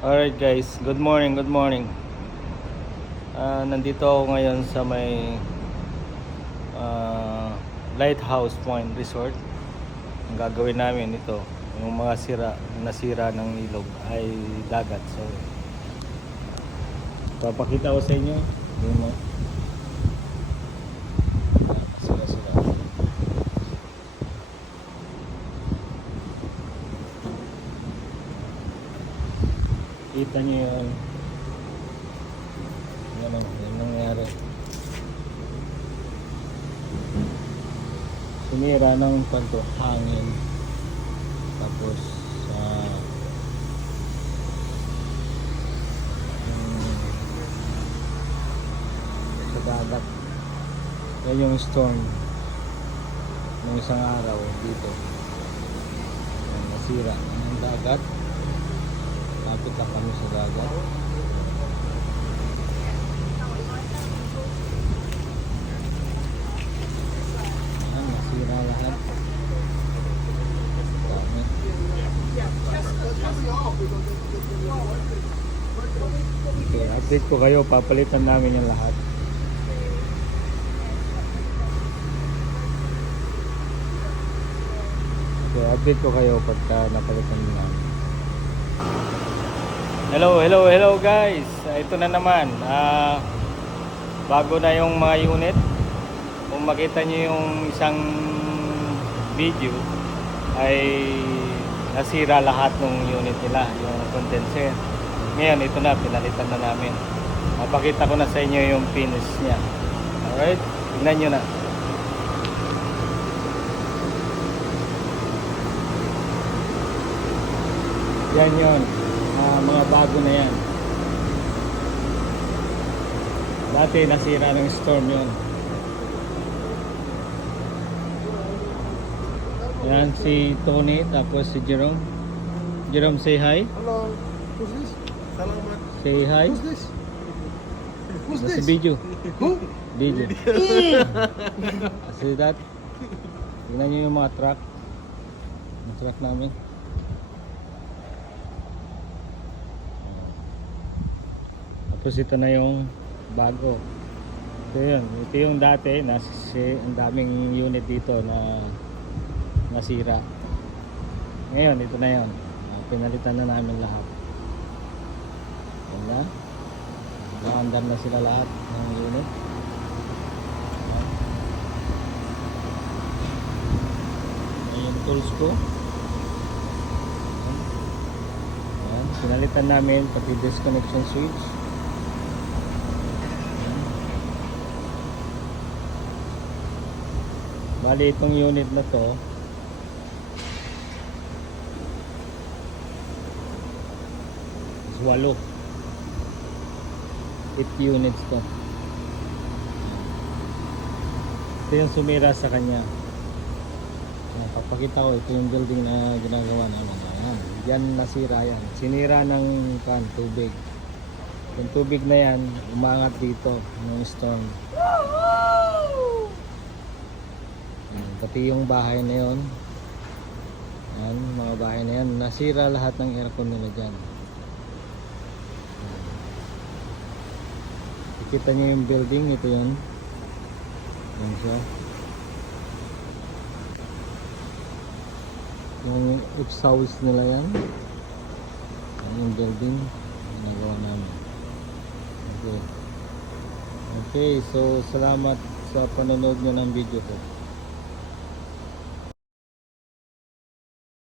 Alright guys, good morning, good morning. Nandito ako ngayon sa may Lighthouse Point Resort. Ang gagawin namin ito, yung mga nasira ng ilog ay dagat. So, papakita ko sa inyo. Yung mga nasira-sira. Kita nyo yun. Yan nangyari. Sumira ng panto, hangin. Tapos sa dagat. Yan yung storm ng isang araw dito. Yan, nasira ng dagat. Lapit lang kami sa dagat. Yan, nasira lahat. Dami. Okay, update ko kayo. Papalitan namin yung lahat. Okay, update ko kayo pagka napalitan namin. Hello guys. Ito na naman. Bago na yung mga unit. Kung makita nyo yung isang video ay nasira lahat ng unit nila, yung condenser. Ngayon ito na, pinalitan na namin. Mapakita ko na sa inyo yung finish nya. Alright, tignan nyo na. Yan yun, mga bago na yan. Dati nasira ng storm yun. Yan si Tony, tapos si Jerome. Jerome, say hi. Hello, who's this? Salamat. Say hi. Who's this? Who's Si this? Biju. Who? Biju. See that? Tingnan nyo yung mga truck. Yung truck namin. Tapos ito na yung bago. Ito yun. Ito yung dati. Ang daming unit dito na nasira. Ngayon, ito na yun. Pinalitan na namin lahat. Yan na. Nakaandar na sila lahat ng unit. Ayan yung tools ko. Ayan. Pinalitan namin pati disconnection switch. Ayan. Bali itong unit na to is 8 units to. Ito yung sumira sa kanya. Papakita ko, ito yung building na ginagawa namin. Ayan. Yan nasira yan. Sinira ng tubig. Yung tubig na yan, umangat dito ng storm. Ayan. Pati yung bahay na yun. Ayan, mga bahay na yan. Nasira lahat ng aircon nila dyan. Kita nyo yung building, ito yun. Yan siya. Yung house nila yan. Yan yung building. Ginagawa namin. Okay. Okay, so salamat sa panonood nyo ng video ko.